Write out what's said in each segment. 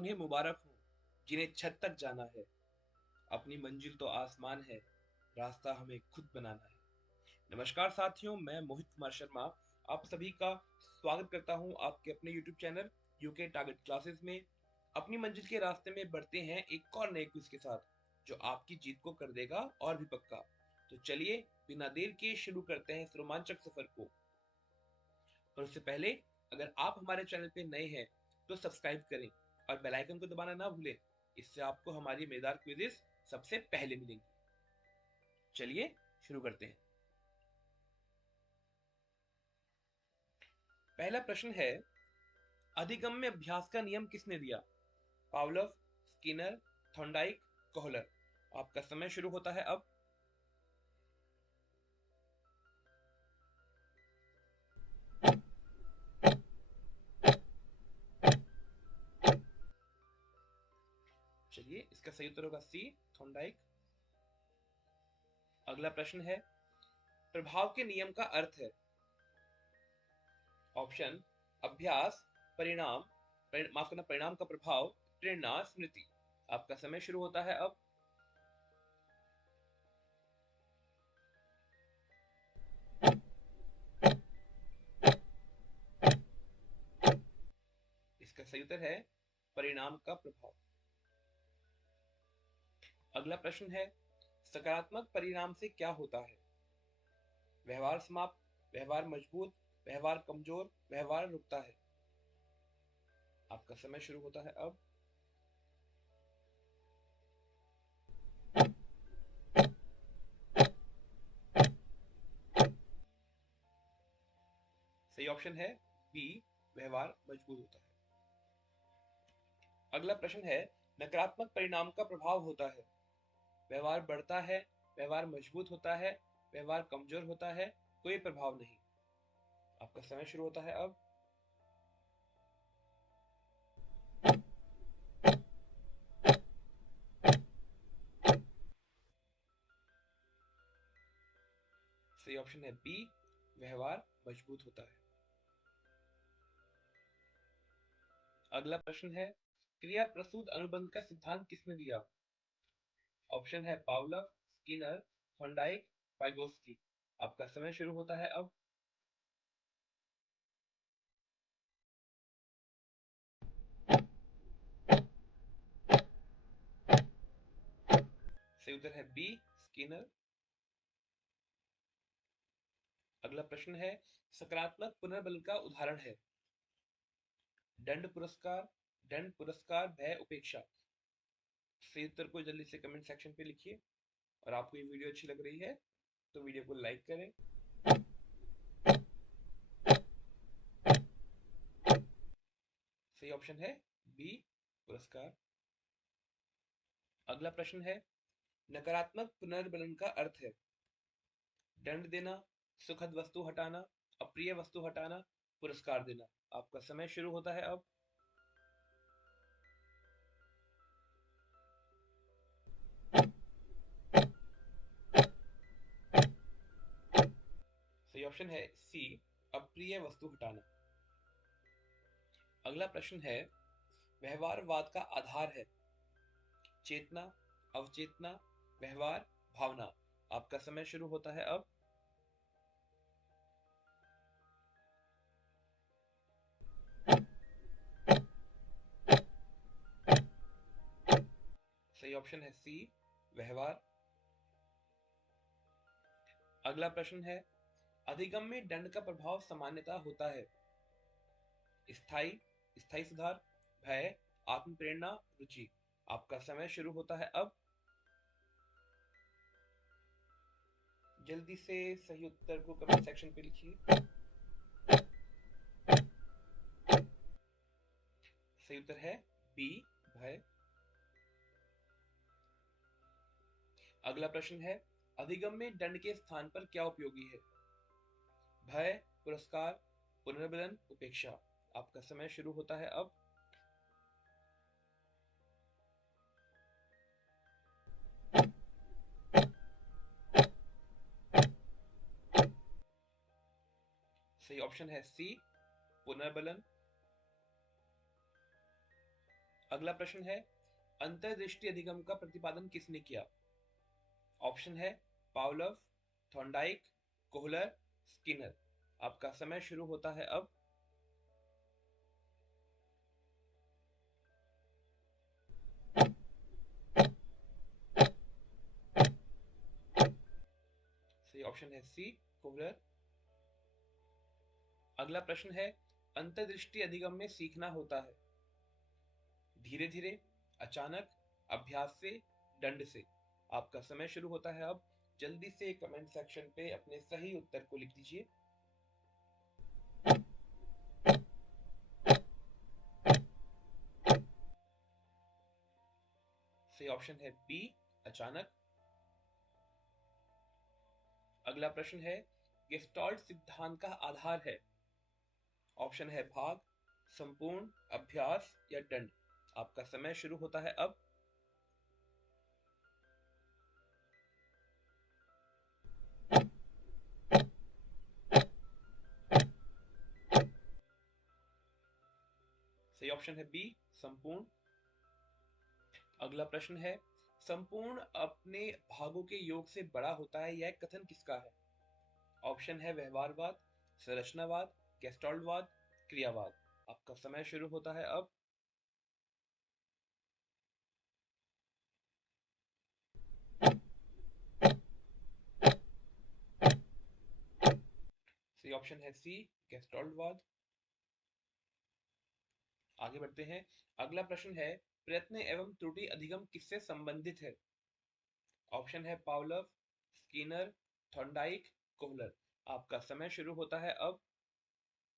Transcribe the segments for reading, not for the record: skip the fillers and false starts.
उन्हें मुबारक हो जिन्हें छत तक जाना है। अपनी मंजिल तो आसमान है, रास्ता हमें खुद बनाना है। नमस्कार साथियों, मैं मोहित कुमार शर्मा आप सभी का स्वागत करता हूं आपके अपने YouTube channel UK target classes में। अपनी मंजिल के रास्ते में बढ़ते हैं एक और नए क्विज के साथ जो आपकी जीत को कर देगा और भी पक्का। तो चलिए बिना देर के शुरू करते हैं इस रोमांचक सफर को। और उससे पहले अगर आप हमारे चैनल पे नए हैं तो सब्सक्राइब करें और बेल आइकन को दबाना ना भूलें। इससे आपको हमारी मजेदार क्विज़ेस सबसे पहले मिलेंगी। चलिए शुरू करते हैं। पहला प्रश्न है, अधिगम्य अभ्यास का नियम किसने दिया? Pavlov, Skinner, Thorndike, Kohler. आपका समय शुरू होता है अब। चलिए, इसका सही उत्तर होगा सी, थॉर्नडाइक। अगला प्रश्न है, प्रभाव के नियम का अर्थ है? ऑप्शन अभ्यास, परिणाम, माफ करना, परिणाम का प्रभाव, प्रेरणा, स्मृति। आपका समय शुरू होता है अब। इसका सही उत्तर है परिणाम का प्रभाव। अगला प्रश्न है, सकारात्मक परिणाम से क्या होता है? व्यवहार समाप्त, व्यवहार मजबूत, व्यवहार कमजोर, व्यवहार रुकता है। आपका समय शुरू होता है अब। सही ऑप्शन है बी, व्यवहार मजबूत होता है। अगला प्रश्न है, नकारात्मक परिणाम का प्रभाव होता है? व्यवहार बढ़ता है, व्यवहार मजबूत होता है, व्यवहार कमजोर होता है, कोई प्रभाव नहीं। आपका समय शुरू होता है अब। सही ऑप्शन है बी, व्यवहार मजबूत होता है। अगला प्रश्न है, क्रिया प्रसूत अनुबंध का सिद्धांत किसने दिया? ऑप्शन है पावलोव, स्किनर, थॉर्नडाइक, वाइगोत्स्की। आपका समय शुरू होता है अब। सही उत्तर है बी, स्किनर। अगला प्रश्न है, सकारात्मक पुनर्बल का उदाहरण है? दंड पुरस्कार, दंड पुरस्कार, भय, उपेक्षा। सही उत्तर को जल्दी से कमेंट सेक्शन पे लिखिए। और आपको ये वीडियो अच्छी लग रही है तो वीडियो को लाइक करें। सही ऑप्शन है बी, पुरस्कार। अगला प्रश्न है, नकारात्मक पुनर्बलन का अर्थ है? दंड देना, सुखद वस्तु हटाना, अप्रिय वस्तु हटाना, पुरस्कार देना। आपका समय शुरू होता है अब। सही ऑप्शन है सी, अप्रिय वस्तु हटाना। अगला प्रश्न है, व्यवहारवाद का आधार है? चेतना, अवचेतना, व्यवहार, भावना। आपका समय शुरू होता है अब। सही ऑप्शन है सी, व्यवहार। अगला प्रश्न है, अधिगम में दंड का प्रभाव सामान्यतः होता है? स्थायी, स्थायी सुधार, भय, आत्म प्रेरणा, रुचि। आपका समय शुरू होता है अब। जल्दी से सही उत्तर को कमेंट सेक्शन पे लिखिए। सही उत्तर है बी, भय। अगला प्रश्न है, अधिगम में दंड के स्थान पर क्या उपयोगी है? भय, पुरस्कार, पुनर्बलन, उपेक्षा। आपका समय शुरू होता है अब। सही ऑप्शन है सी, पुनर्बलन। अगला प्रश्न है, अंतर्दृष्टि अधिगम का प्रतिपादन किसने किया? ऑप्शन है पावलोव, थॉर्नडाइक, कोहलर, स्किनर। आपका समय शुरू होता है अब। सही ऑप्शन है सी, कोहलर। अगला प्रश्न है, अंतर्दृष्टि अधिगम में सीखना होता है धीरे धीरे, अचानक, अभ्यास से, दंड से। आपका समय शुरू होता है अब। जल्दी से कमेंट सेक्शन पे अपने सही उत्तर को लिख दीजिए। सही ऑप्शन है बी, अचानक। अगला प्रश्न है, गेस्टाल्ट सिद्धांत का आधार है। ऑप्शन है भाग, संपूर्ण, अभ्यास या दंड। आपका समय शुरू होता है अब। सही ऑप्शन है बी, संपूर्ण। अगला प्रश्न है, संपूर्ण अपने भागों के योग से बड़ा होता है, यह कथन किसका है? ऑप्शन है व्यवहारवाद, संरचनावाद, गेस्टाल्टवाद, क्रियावाद। आपका समय शुरू होता है अब। सही ऑप्शन है सी, गेस्टाल्टवाद। आगे बढ़ते हैं। अगला प्रश्न है, प्रयत्न एवं त्रुटि अधिगम किससे संबंधित है? ऑप्शन है पावलोव, स्किनर, थॉर्नडाइक, कोहलर। आपका समय शुरू होता है अब।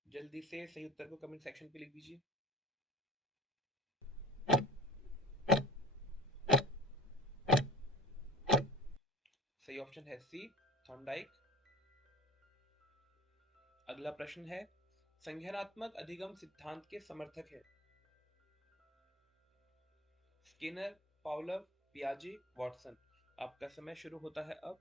जल्दी से सही उत्तर को कमेंट सेक्शन पे लिख दीजिए। सही ऑप्शन है सी, थॉर्नडाइक। अगला प्रश्न है, संज्ञानात्मक अधिगम सिद्धांत के समर्थक है। स्किनर, पावलोव, पियाजे, वॉटसन। आपका समय शुरू होता है अब।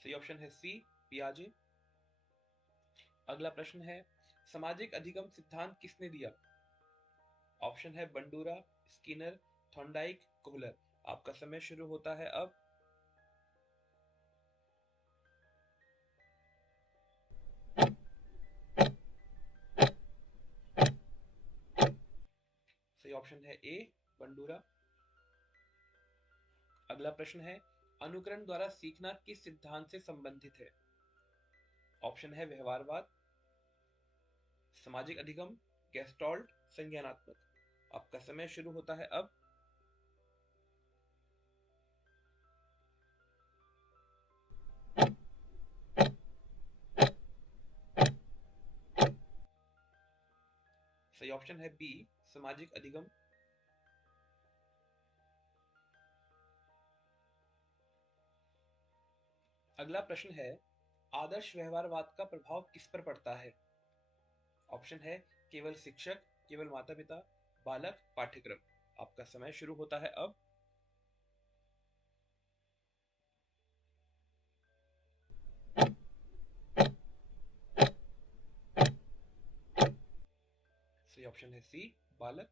सही ऑप्शन है सी, पियाजे। अगला प्रश्न है, सामाजिक अधिगम सिद्धांत किसने दिया? ऑप्शन है बंडूरा, स्किनर, थॉर्नडाइक, कोहलर। आपका समय शुरू होता है अब। सही ऑप्शन है ए, बंडूरा। अगला प्रश्न है, अनुकरण द्वारा सीखना किस सिद्धांत से संबंधित है? ऑप्शन है व्यवहारवाद, सामाजिक अधिगम, गेस्टाल्ट, संज्ञानात्मक। आपका समय शुरू होता है अब। सही ऑप्शन है बी, सामाजिक अधिगम। अगला प्रश्न है, आदर्श व्यवहारवाद का प्रभाव किस पर पड़ता है? ऑप्शन है केवल शिक्षक, केवल माता पिता, बालक, पाठ्यक्रम। आपका समय शुरू होता है अब। सही ऑप्शन है सी, बालक।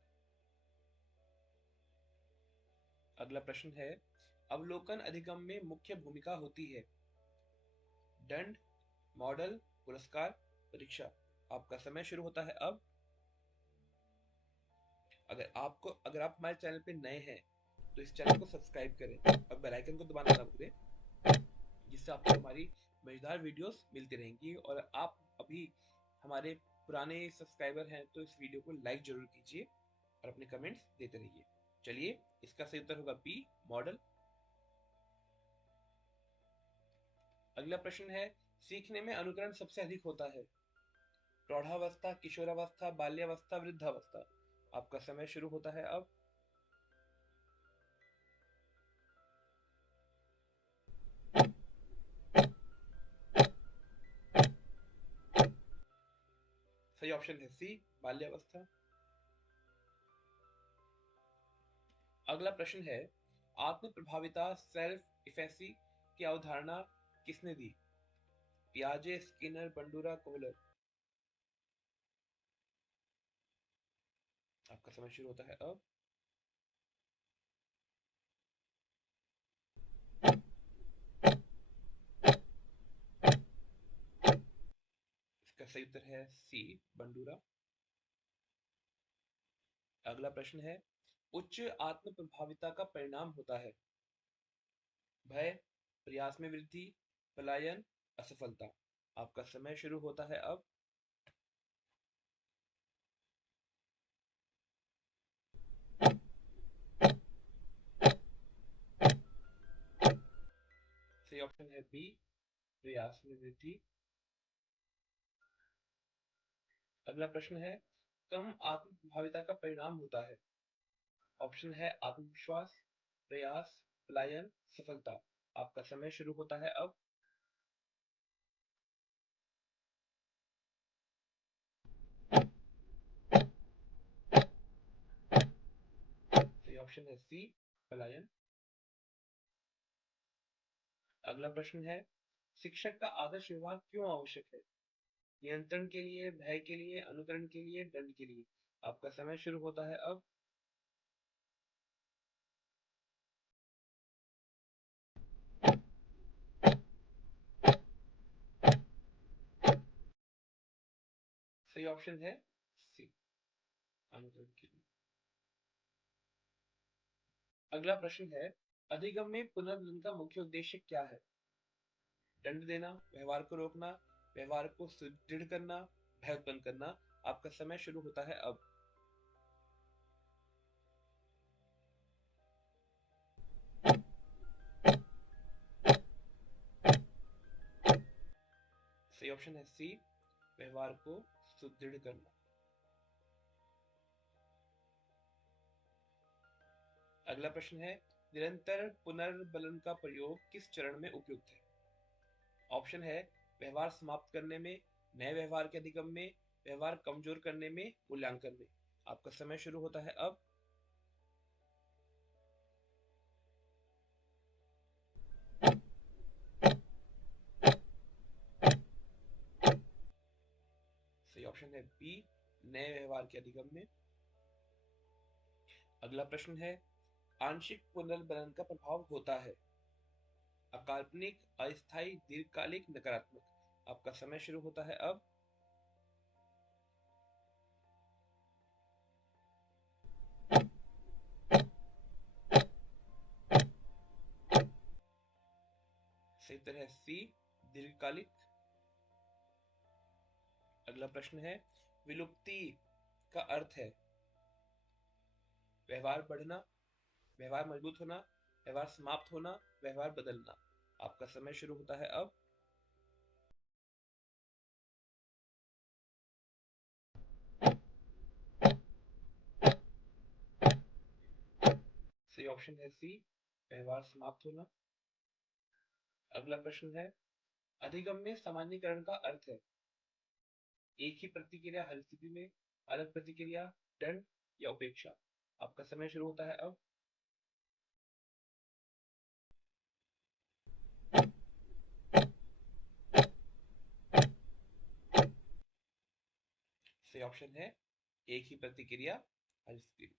अगला प्रश्न है, अवलोकन अधिगम में मुख्य भूमिका होती है दंड, मॉडल, पुरस्कार, परीक्षा। आपका समय शुरू होता है अब। अगर आप हमारे चैनल पे नए हैं तो इस चैनल को सब्सक्राइब करें और बेल आइकन को दबाना ना भूलें, जिससे आपको हमारी मजेदार वीडियोस मिलती रहेंगी। और आप अभी हमारे पुराने सब्सक्राइबर हैं तो इस वीडियो को लाइक जरूर कीजिए और अपने कमेंट्स देते रहिए। चलिए, इसका सही उत्तर होगा बी, मॉडल। अगला प्रश्न है, सीखने में अनुकरण सबसे अधिक होता है प्रौढ़ावस्था, किशोरावस्था, बाल्यावस्था, वृद्धावस्था। आपका समय शुरू होता है अब। सही ऑप्शन है सी, बाल्यावस्था। अगला प्रश्न है, आत्म प्रभाविता, सेल्फ इफेसी की अवधारणा किसने दी? पियाजे, स्किनर, बंडूरा, कोहलर। आपका समय शुरू होता है अब। इसका सही उत्तर है सी, बंडूरा। अगला प्रश्न है, उच्च आत्म प्रभाविता का परिणाम होता है भय, प्रयास में वृद्धि, पलायन, असफलता। आपका समय शुरू होता है अब। सही ऑप्शन है बी, प्रयास में वृद्धि। अगला प्रश्न है, कम आत्म प्रभाविता का परिणाम होता है। ऑप्शन है आत्मविश्वास, प्रयास, पलायन, सफलता। आपका समय शुरू होता है अब। सही ऑप्शन है सी, पलायन। अगला प्रश्न है, शिक्षक का आदर्श व्यवहार क्यों आवश्यक है? नियंत्रण के लिए, भय के लिए, अनुकरण के लिए, दंड के लिए। आपका समय शुरू होता है अब। सही ऑप्शन है सी, अनुकरण के लिए। अगला प्रश्न है, अधिगम में पुनर्जन्म का मुख्य उद्देश्य क्या है? दंड देना, व्यवहार को रोकना, व्यवहार को सुदृढ़ करना, भय उत्पन्न करना। आपका समय शुरू होता है अब। सही ऑप्शन है सी, व्यवहार को सुदृढ़ करना। अगला प्रश्न है, निरंतर पुनर्बलन का प्रयोग किस चरण में उपयुक्त है? ऑप्शन है व्यवहार समाप्त करने में, नए व्यवहार के अधिगम में, व्यवहार कमजोर करने में, मूल्यांकन में। आपका समय शुरू होता है अब। सही ऑप्शन है बी, नए व्यवहार के अधिगम में। अगला प्रश्न है, आंशिक पुनर्बलन का प्रभाव होता है अकाल्पनिक, अस्थायी, दीर्घकालिक, नकारात्मक। आपका समय शुरू होता है अब। सही उत्तर है सी, दीर्घकालिक। अगला प्रश्न है, विलुप्ति का अर्थ है व्यवहार बढ़ना, व्यवहार मजबूत होना, व्यवहार समाप्त होना, व्यवहार बदलना। आपका समय शुरू होता है अब। सही ऑप्शन है सी, व्यवहार समाप्त होना। अगला प्रश्न है, अधिगम में सामान्यीकरण का अर्थ है एक ही प्रतिक्रिया हर स्थिति में, अलग प्रतिक्रिया, दंड या उपेक्षा। आपका समय शुरू होता है अब। सही ऑप्शन है एक ही प्रतिक्रिया हर स्थिति में।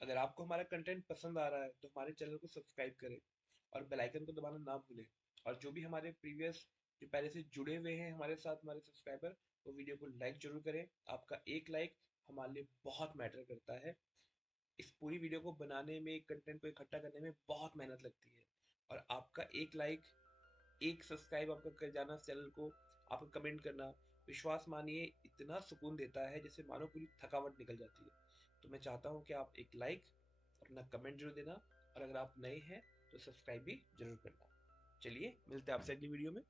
अगर आपको हमारा कंटेंट पसंद आ रहा है तो हमारे चैनल को सब्सक्राइब करें और बेल आइकन को दबाना ना भूलें। और जो भी हमारे प्रीवियस जो पहले से जुड़े हुए हैं हमारे साथ, हमारे सब्सक्राइबर, वो वीडियो को लाइक जरूर करें। आपका एक लाइक हमारे लिए बहुत मैटर करता है। इस पूरी वीडियो को बनाने में, कंटेंट को इकट्ठा करने में बहुत मेहनत लगती है। और आपका एक लाइक, एक सब्सक्राइब आपका कर जाना चैनल को, आपका कमेंट करना, विश्वास मानिए इतना सुकून देता है जैसे मानो पूरी थकावट निकल जाती है। तो मैं चाहता हूँ कि आप एक लाइक, अपना कमेंट जरूर देना, और अगर आप नए हैं तो सब्सक्राइब भी जरूर करना। चलिए मिलते हैं आपसे अगली वीडियो में।